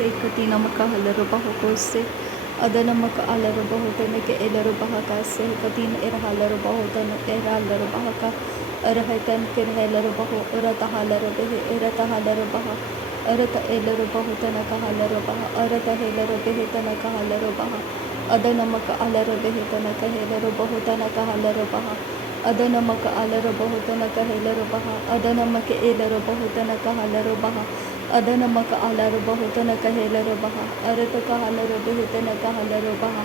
se kati namaka halaro baho se adana maka alaro baho tane ke elaro bahaka se kati na era halaro baho tane era halaro bahaka arahatan ke halaro baho arata halaro behe erata halaro baha arata elaro baho tane ka halaro baha arata helaro behe tane ka halaro baha adana maka alaro behe tane ka helaro baho tane ka halaro baha adana maka alaro baho tane ka helaro baha adana maka elaro baho tane ka halaro baha adana maka alaro baho tane ka helaro baha arata ka halaro behe tane ka halaro baha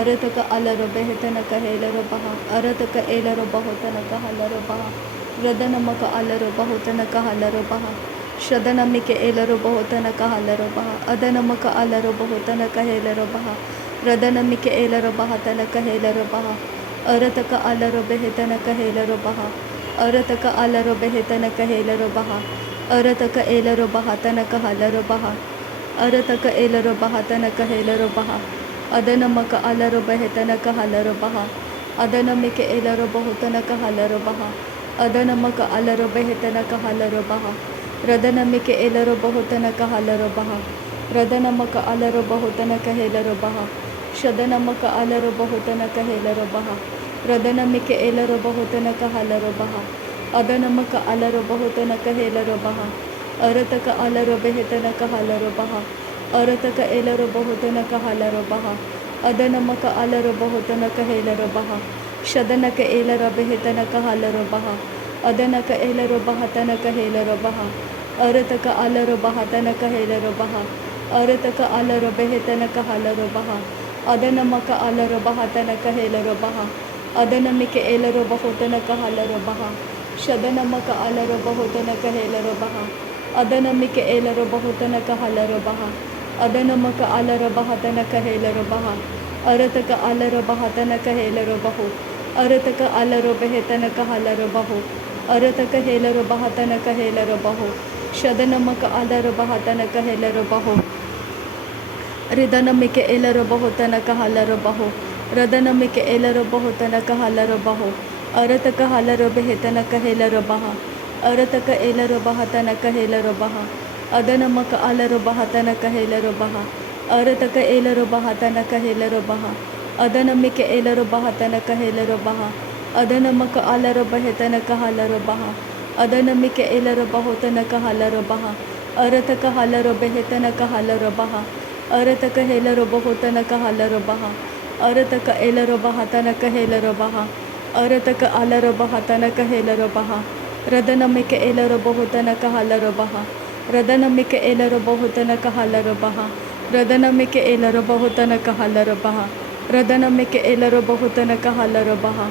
arata ka alaro behe tane ka helaro baha arata ka elaro baho tane ka halaro baha radana maka alaro baho tane ka halaro baha shadana mike elaro baho tane ka halaro baha adana maka alaro baho tane ka helaro baha radana mike elaro baha tane ka helaro baha arata ka alaro behe tane ka helaro baha arata ka alaro behe tane ka helaro baha arata ka elaro baha tane ka halaro baha arata ka elaro baha tane ka helaro baha adana maka alaro behe tane ka halaro baha adana mike elaro baho tane ka halaro baha adana maka alaro behe tane ka halaro baha radana mike elaro baho tane ka halaro baha radana maka alaro baho tane ka helaro baha shadana maka alaro baho tane ka helaro baha radana mike elaro baho tane ka halaro baha adana maka alaro baho tane ka helaro baha arata ka alaro behe tane ka halaro baha arata ka elaro baho tane ka halaro baha adana maka alaro baho tane ka helaro baha shadana ka elaro behe tane ka halaro baha adana ka elaro baha tane ka helaro baha arata ka alaro baha tane ka helaro baha arata ka alaro behe tane ka halaro baha adana maka alaro baha tane ka helaro baha adana mike elaro baho tane ka halaro baha shadana maka alaro baho tane ka helaro baha adana mike elaro baho tane ka halaro baha adana maka alaro baha tane ka helaro baha arata ka alaro baha tane ka helaro baho arata ka alaro behe tane ka halaro baho arata ka helaro baha tane ka helaro baho shadana maka alaro baha tane ka helaro baho ridana mike elaro baho tane ka halaro baho radana mike elaro baho tane ka halaro baho arata ka halaro behe tane ka helaro baha arata ka elaro baha tane ka helaro baha adana maka alaro baha tane ka helaro baha arata ka elaro baha tane ka helaro baha adana mike elaro baha tane ka helaro baha adana maka alaro behe tane ka halaro baha adana mike elaro baho tane ka halaro baha arata ka halaro behe tane ka halaro baha arata ka helaro baho tane ka halaro baha arata ka elaro baha tane ka helaro baha arata ka alaro baha tane ka helaro baha radana mike elaro baho tane ka halaro baha radana mike elaro baho tane ka halaro baha radana mike elaro baho tane ka halaro baha radana mike elaro baho tane ka halaro baha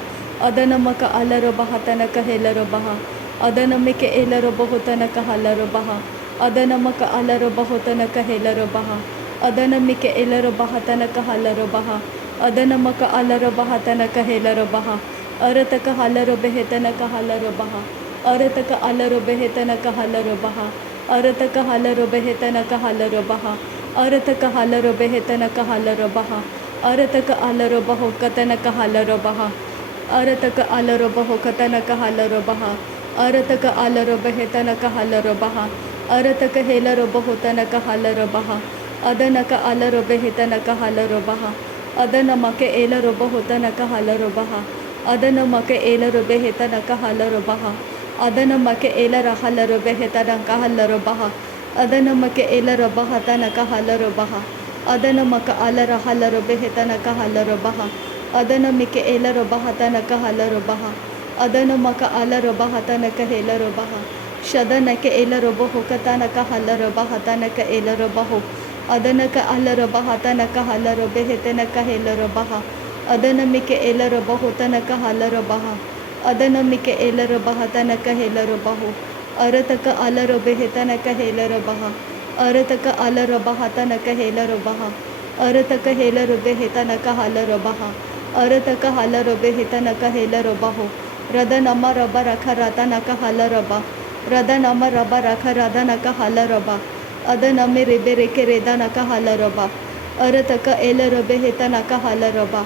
adana maka alaro baha tane ka helaro baha adana mike elaro baho tane ka halaro baha adana maka alaro baho tane ka helaro baha adana mike elaro baha tane ka halaro baha adana maka alaro baha tane ka helaro baha arata ka halaro behe tane ka halaro baha arata ka alaro behe tane ka halaro baha arata ka halaro behe tane ka halaro baha arata ka halaro behe tane ka halaro baha arata ka alaro baho katane ka halaro baha arata ka alaro baho katane ka halaro baha arata ka alaro behe tane ka halaro baha arata ka helaro baho tane ka halaro baha adana ka alaro behe tane ka halaro baha adana make elaro baho tane ka halaro baha adana make elaro behe tane ka halaro baha adana make elara halaro behe tane ka halaro baha adana make elara baha tane ka halaro baha adana maka alara halaro behe tane ka halaro baha adana mike elaro baha tane ka halaro baha adana maka alaro baha tane ka helaro baha shadana ke elaro baho katane ka halaro baha tane ka elaro baho adana ka alaro baha tane ka halaro behe tane ka helaro baha adana mike elaro baho tane ka halaro baha adana mike elaro baha tane ka helaro baho arata ka alaro behe tane ka helaro baha arata ka alaro baha tane ka helaro baha arata ka helaro behe tane ka halaro baha arata ka halaro behe tane ka helaro baho radana mara baraka radana ka halaro ba radana mara baraka radana ka halaro ba adana mere bere ke redana ka halaro ba arata ka elaro behe tane ka halaro ba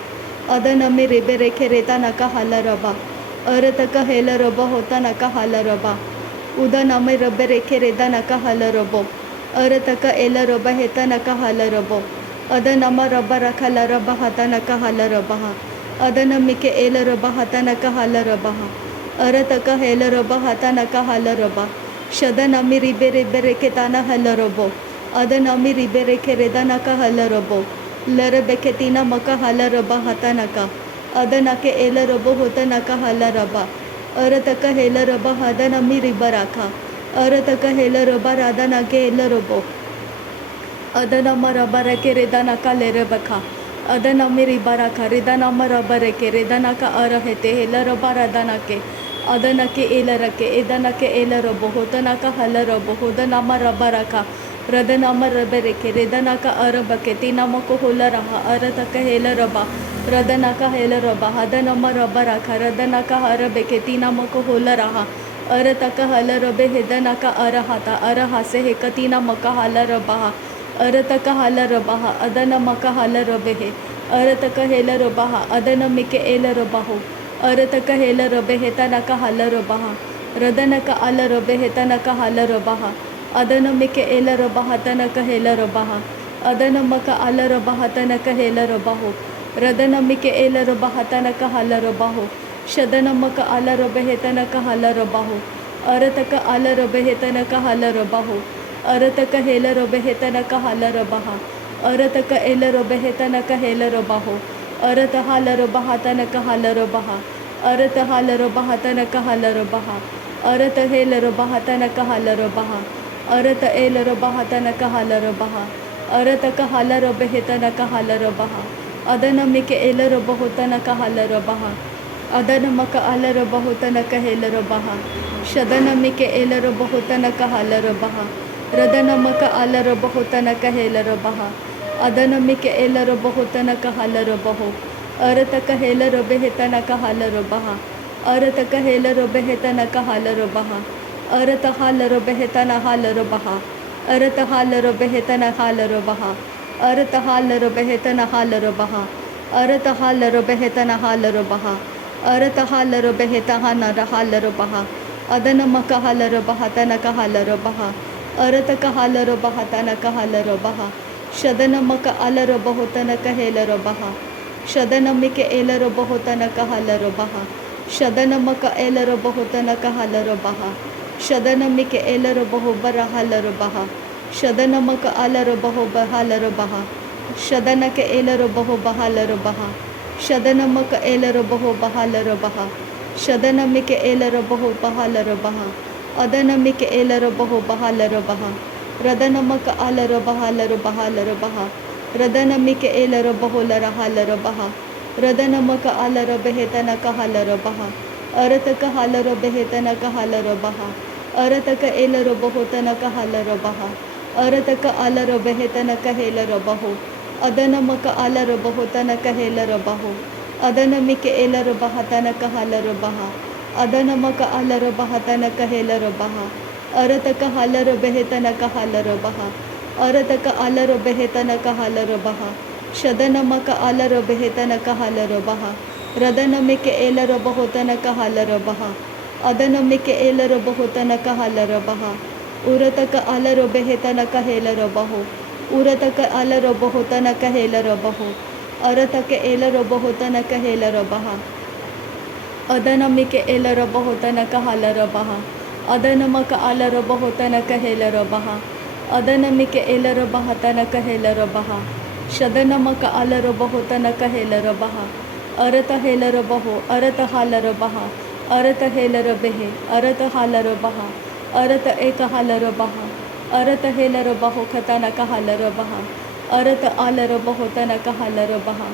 adana mere bere ke redana ka halaro ba arata ka helaro baho tane ka halaro ba udana mere bere ke redana ka halaro ba Arataka elaroba hetanaka halarabo. Adanama rabaraka laraba hatanaka halarabaha. Adanamike elaraba hatanaka halarabaha. Arataka helaraba hatanaka halaraba. Shadanami ribere bereketana halarabo. Adanami ribere keredanaka halarabo. Larabeketina maka halaraba hatanaka. Adanake elarabo hotanaka halaraba. Arataka helaraba hadanami ribaraka. Arataka helaraba radanake elarabo. Adana marabareke redanaka lerebaka. Adana miri baraka redana marabareke redanaka arahete helaraba radanake. Adanake elarake edanake elarabo hotanaka halarabo hodana marabaraka. Radana marabareke redanaka arabake tinamako holaraha arataka helaraba. Radanaka helaraba hadana marabaraka radanaka arabeke tinamako holaraha. Arataka halarabe hedanaka arahata arahase hekatina maka halarabaha. Arataka halarabaha adana maka halarabehe. Arataka helarabaha adana mike elarabaho. Arataka helarabehe tanaka halarabaha. Radanaka alarabehe tanaka halarabaha. Adana mike elarabaha tanaka helarabaha. Adana maka alarabaha tanaka helarabaho. Radana mike elarabaha tanaka halarabaho. Shadana maka alarabehe tanaka halarabaho. Arataka alarabehe tanaka halarabaho. Arataka helarabehe tanaka halarabaha. Arataka elarabehe tanaka helarabaho. Arata halarabaha tanaka halarabaha. Arata halarabaha tanaka halarabaha. Arata helarabaha tanaka halarabaha. Arata elarabaha tanaka halarabaha. Arataka halarabehe tanaka halarabaha. Adana mike elarabaho tanaka halarabaha. Adana maka alarabaho tanaka helarabaha. Shadana mike elarabaho tanaka halarabaha. Radana maka alarabaho tanaka helarabaha. Adana mike elarabaho tanaka halarabaho. Arataka helarabehe tanaka halarabaha. Arataka helarabehe tanaka halarabaha. Arata halarabehe tana halarabaha. Arata halarabehe tana halarabaha. Arata halarabehe tana halarabaha. Arata halarabehe tana halarabaha. Arata halarabehe tahana halarabaha. Adana maka halarabaha tanaka halarabaha. Arataka halarabaha tanaka halarabaha. Shadana maka alarabaho tanaka helarabaha. Shadana mike elarabaho tanaka halarabaha. Shadana maka elarabaho tanaka halarabaha. Shadana mike elarabaho barahalarabaha. Shadana maka alarabaho bahalarabaha. Shadana ke elarabaho bahalarabaha. Shadana maka elarabaho bahalarabaha. Shadana mike elarabaho bahalarabaha. Adana mike elarabaho bahalarabaha. Radana maka alarabaha larabaha larabaha. Radana mike elarabaho larahalarabaha. Radana maka alarabehe tanaka halarabaha. Arataka halarabehe tanaka halarabaha. Arataka elarabaho tanaka halarabaha. Arataka alarabehe tanaka helarabaho. Adana maka alarabaho tanaka helarabaho. Adana mike elarabaha tanaka halarabaha. Adana maka alarabaha tanaka helarabaha. Arataka halarabehe tanaka halarabaha. Arataka alarabehe tanaka halarabaha. Shadana maka alarabehe tanaka halarabaha. Radana mike elarabaho tanaka halarabaha. Adana mike elarabaho tanaka halarabaha. Urataka alarabehe tanaka helarabaho. Urataka alarabaho tanaka helarabaho. Arataka elarabaho tanaka helarabaha. Adana mike elarabaho tanaka halarabaha. Adana maka alarabaho tanaka helarabaha. Adana mike elarabaha tanaka helarabaha. Shadana maka alarabaho tanaka helarabaha. Arata helarabaho. Arata halarabaha. Arata helarabehe. Arata halarabaha. Arata eka halarabaha. Arata helarabaho katanaka halarabaha. Arata alarabaho tanaka halarabaha.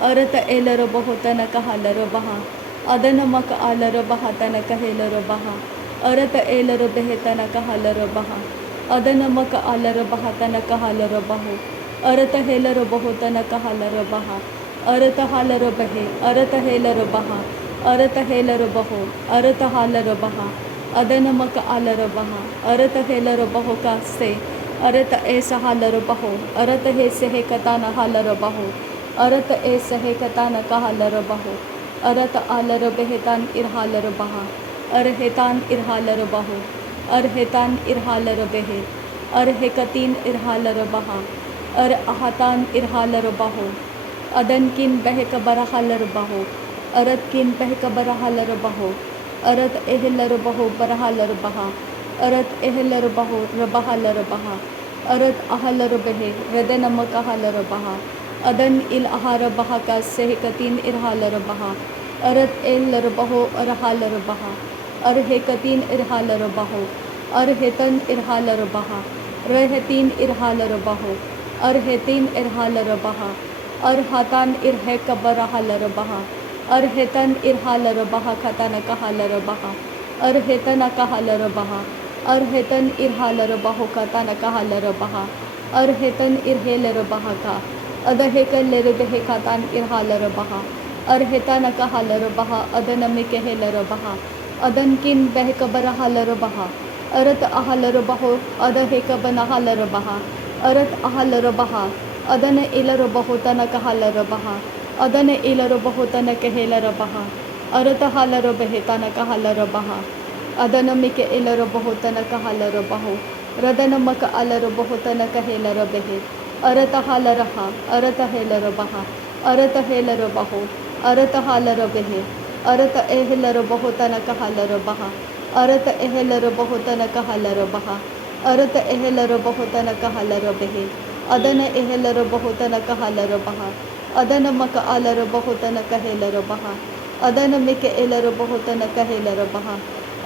Arata elarabaho tanaka halarabaha. Adana maka alarabaha tanaka helarabaha. Arata elarabehe tanaka halarabaha. Adana maka alarabaha tanaka halarabaho. Arata helarabaho tanaka halarabaha. Arata halarabehe. Arata helarabaha. Arata helarabaho. Arata halarabaha. Adana maka alarabaha. Arata helarabaho kaste. Arata esa halarabaho. Arata he sehe katana halarabaho. Arata esa he katana kahalarabaho. Arata alarabehe tan irhalarabaha. Arhetan irhalarabaho. Arhetan irhalarabehe. Hekatin irhalarbaha, ahatan irhalarbaho, Adankin behekabarahalarbaho, Aratkin behekabarahalarbaho, Arat ehilarbaho barahalarbaha, Arat ehilarbaho rabahalarbaha, Arat ahalarbahe, Redenamakahalarbaha, Adan il aharabaha sehekatin irhalarbaha, Arat ehilarbaho arahalarbaha, Arhekatin irhalarbaho, Arhetan irhalarbaha, Rehetin irhalarbaho, Arhetin irhalarbaha, Arhatan irhekabarahalarbaha, Arhetan irhalarbaha katanakahalarbaha, Arhetanakahalarbaha, Arhetan irhalarbaho katanakahalarbaha, Arhetan irhelarbaha ka, Adahekallerbehe katan irhalarbaha, Arhetanakahalarbaha, Adanamikehelarbaha, Adankin behekabarahalarbaha, Arat ahalarbaho, Adahekabanahalarbaha, Arat ahalarbaha, Adana ilarbaho tanakahalarbaha, Adana ilarbaho tanakehelarbaha, Aratahalarbahe tanakahalarbaha, Adanamike ilarbaho tanakahalarbaho, Radanamaka alarbaho tanakahelarbahe, Aratahalaraha, Aratahelarbaha, Aratahelarbaho, Aratahalarbahe, Arata ehilarbaho tanakahalarbaha, Arata ehilarbaho tanakahalarbaha, Arata ehilarbaho tanakahalarbahe, Adana ehilarbaho tanakahalarbaha, Adana maka alarbaho tanakahelarbaha, Adana mike elarbaho tanakahelarbaha,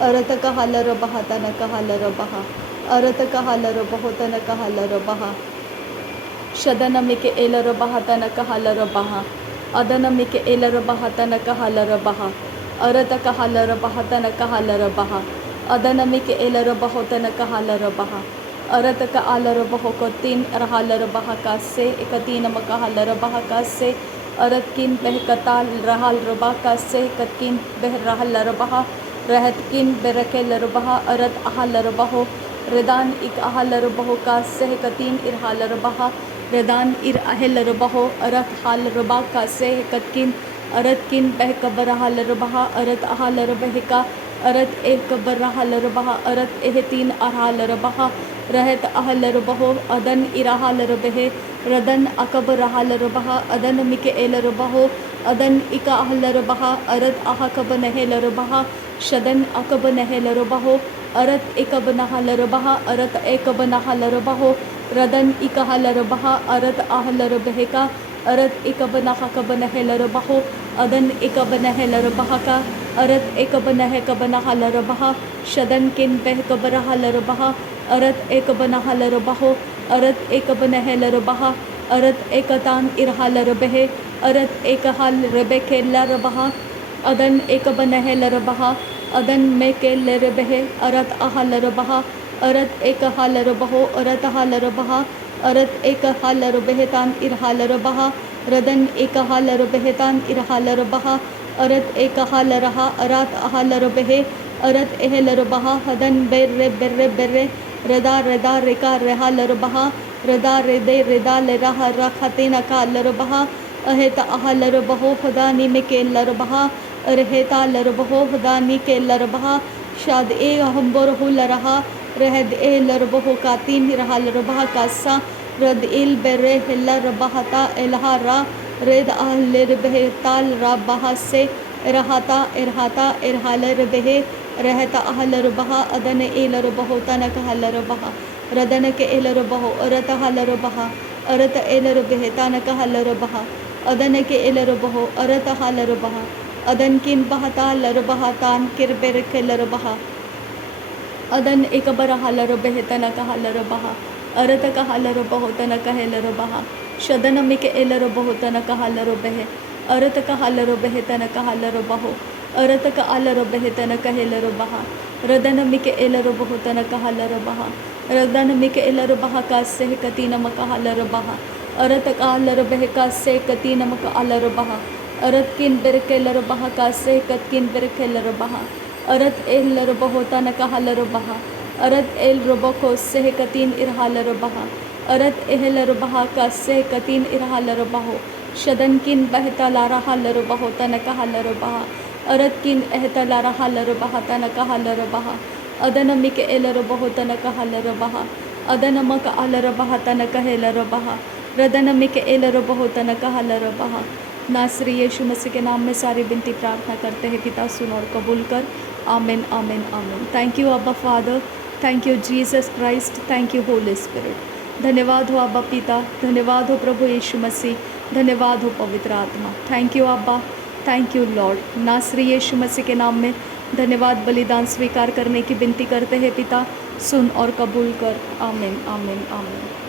Arata kahalarbaha tanakahalarbaha, Arata kahalarbaho tanakahalarbaha, Shadanamike elarbaha tanakahalarbaha, Adanamike elarbaha tanakahalarbaha, Arata kahalarbaha tanakahalarbaha, Adanamike elarbaho tanakahalarbaha, Arata ka alarbaho kotin rahalarbaha kase, ekatina makahalarbaha kase, Aratkin behkatal rahalraba kase, katkin behrahalarbaha, Rahatkin berekelarbaha, Arat ahalarbaho, Redan ik ahalarbaho kase, katin irhalarbaha, Redan ir ahelarbaho, Arat halarba kase, katkin, Aratkin behkabarahalarbaha, Arat ahalarbahika, Arat ekabarahalarbaha, Arat ehetin arhalarbaha, Rahat ahalarbaho, Adan irahalarbahe, Radan akabarahalarbaha, Adan mike elarbaho, Adan ika ahalarbaha, Arat ahakabanahelarbaha, Shadan akabanahelarbaho, Arat ekabanahalarbaha, Arat ekabanahalarbaho, Radan ikahalarbaha, Arat ahalarbaheka, Arat ikabanahakabanahelarbaho, Adan ikabanahelarbahaka, Arat ekabanahekabanahalarbaha, Shadan kin behkabarahalarbaha, Arat ekabanahalarbaho, Arat ekabanahelarbaha, Arat ekatan irhalarbahe, Arat ekahal rebekelarbaha, Adan ekabanahelarbaha, Adan mekelarbahe, Arat ahalarbaha, Arat ekahalarbaho, Arat ahalarbaha, Arat ekahalarbahetan irhalarbaha, Radan ekahalarbahetan irhalarbaha, Arat ekahalaraha, Arat ahalarbahe, Arat ehelarbaha, Hadan berre berre berre, Reda reda reka rehalarbaha, Reda rede reda leraha rakhatina kalarbaha, Aheta ahalarbaho, Hadani mekelarbaha, Arheta larbaho, Hadani kelarbaha, Shad e ahamborohu laraha, Rahad e larbaho katin rahalarbaha kasa, Rad il berre helarabahata elhara, Red ahlirbehetal rabahase, Erhata erhata erhalarbehe, Rahata ahalarbaha, Adana elarbaho tanakahalarbaha, Radanake elarbaho, Arata halarbaha, Arata elarbehe tanakahalarbaha, Adanake elarbaho, Arata halarbaha, Adankin bahata larbahatan kirberke larbaha, Adan ekabarahalarbehe tanakahalarbaha, Arata kahalarbaho tanakahelarbaha, Shadanamike elarbaho tanakahalarbehe, Arata kahalarbehe tanakahalarbaho, Arata ka alarbehe tanakahelarbaha, Radanamike elarbaho tanakahalarbaha, Radanamike elarbaha kase katina makahalarbaha, Arata ka alarbehe kase katina makahalarbaha, Aratkin berkelarbaha kase katkin berkelarbaha, Arat el larbaho tanakahalarbaha, Arat el robako sehkatin irhalarbaha, Arat ehelarbaha ka sehkatin irhalarbaho, Shadankin behtalaarahalarbaho tanakahalarbaha, Aratkin ehtalaarahalarbaha tanakahalarbaha, Adanamike elarbaho tanakahalarbaha, अदनमक अलरबह तनक हेलरबह रदनमिक एलरबह तनक हलरबह। नासरी यीशु मसीह के नाम में सारी विनती प्रार्थना करते हैं पिता, सुन और कबूल कर। आमीन आमीन आमीन। थैंक यू अब्बा father, thank you Jesus Christ, thank you Holi spirit. धन्यवाद हो अब्बा पिता, धन्यवाद हो प्रभु यीशु मसीह, धन्यवाद हो पवित्र आत्मा। थैंक यू अब्बा, थैंक यू लॉर्ड। नासरी यीशु मसीह के नाम में धन्यवाद। बलिदान स्वीकार करने की विनती करते हैं पिता, सुन और कबूल कर। आमीन आमीन आमीन।